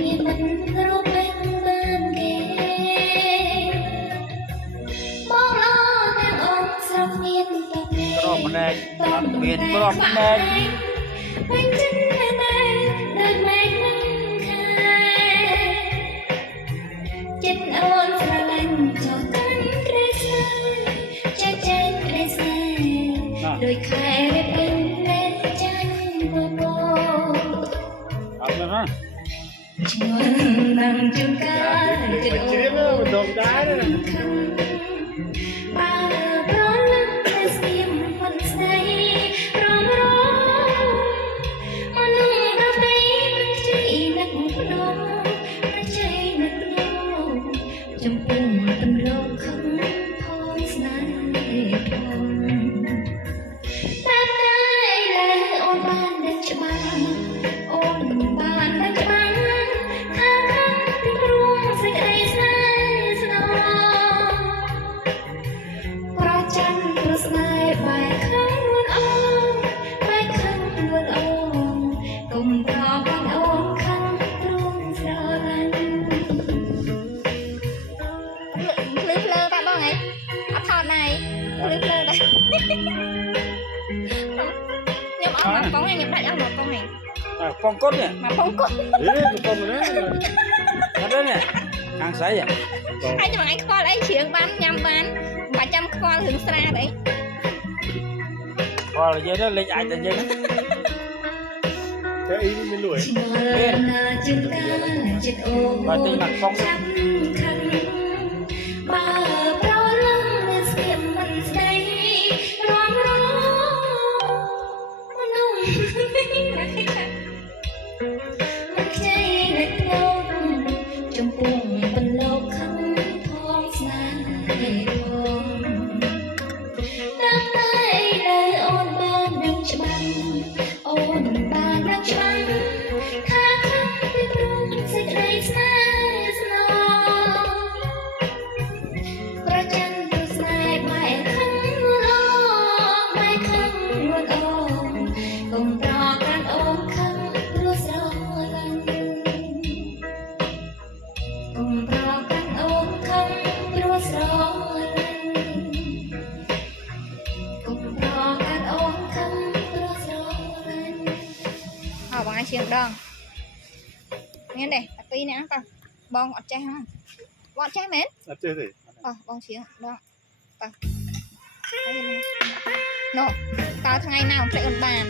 មានមិនរកពេញបានគេមកឡទាំងអង្គស្រុកមានតពេក្របម្លែកអត់មានក្របម្លែកវិញចិនតែដូចមេឃនឹងខែចិត្តអូនស្រឡាញ់ចោលកាន់ក្រីស្នេហ៍ចេះចេះក្រីស្នេហ៍ដូចខែពេញលែនចាញ់បបោអត់ណាឈ្មោះនឹងជួនកាលចិត្តអូនមិនដងដែរបើប្រលឹងតែស្ងៀមមិនស្ដីរំរងមនុស្សប្របីមិនជ័យនឹកភ្នំមិនជ័យនឹកភ្នំចំពោះទំលោកខំផងស្នេហ៍ផងតែតែអូនបាននឹកច្បាស់អូនបាននឹកច្បាស់ថាខាងពីព្រោះសេចក្តីស្នេហ៍ស្នងប្រច័ណ្ឌប្រស្នេហ៍បែកខឹងលួនអងបែកខឹងលួនអងកុំប្រកាន់អូនខឹងព្រោះស្រឡាញ់ភ្លឺភ្លើតាបងឯងអត់ថតណៃភ្លឺភ្លើតាខ្ញុំអត់មកបងឯងខ្ញុំដាច់អស់មកបងឯងphong cốt nè mà phong cốt phong rồi đấy nè hàng sấy à ai cho anh kho lấy chuyện bán nhầm bán và trăm kho hướng xa đấy kho là dây đó lên ai tên dây đó cái ý mình lủi và tên mặt phongចំពោះបន្លកខឹងផងស្នេហ៍ផងតាមតែដែលអូនបានដឹងច្បាស់អូនបានដឹងច្បាស់ថាខឹងពីព្រោះសេចក្តីស្នេហ៍ស្នងប្រច័ណ្ឌប្រស្នេហ៍បែកខឹងលួនអងបែកខឹងលួនអងកុំប្រកាន់អូនខឹងព្រោះស្រឡាញ់កុំប្រកាន់អូនខឹងព្រោះស្រឡាញ់កុំប្រកាន់អូនខឹងព្រោះស្រឡាញ់អើបងឲ្យជាងដងមានទេតែពីរនាក់តោះបងអត់ចេះហ្នឹងបងអត់ចេះមែន អត់ចេះទេបងជាងដងតោះណូតើថ្ងៃណាអូនភ្លេចអូនបាន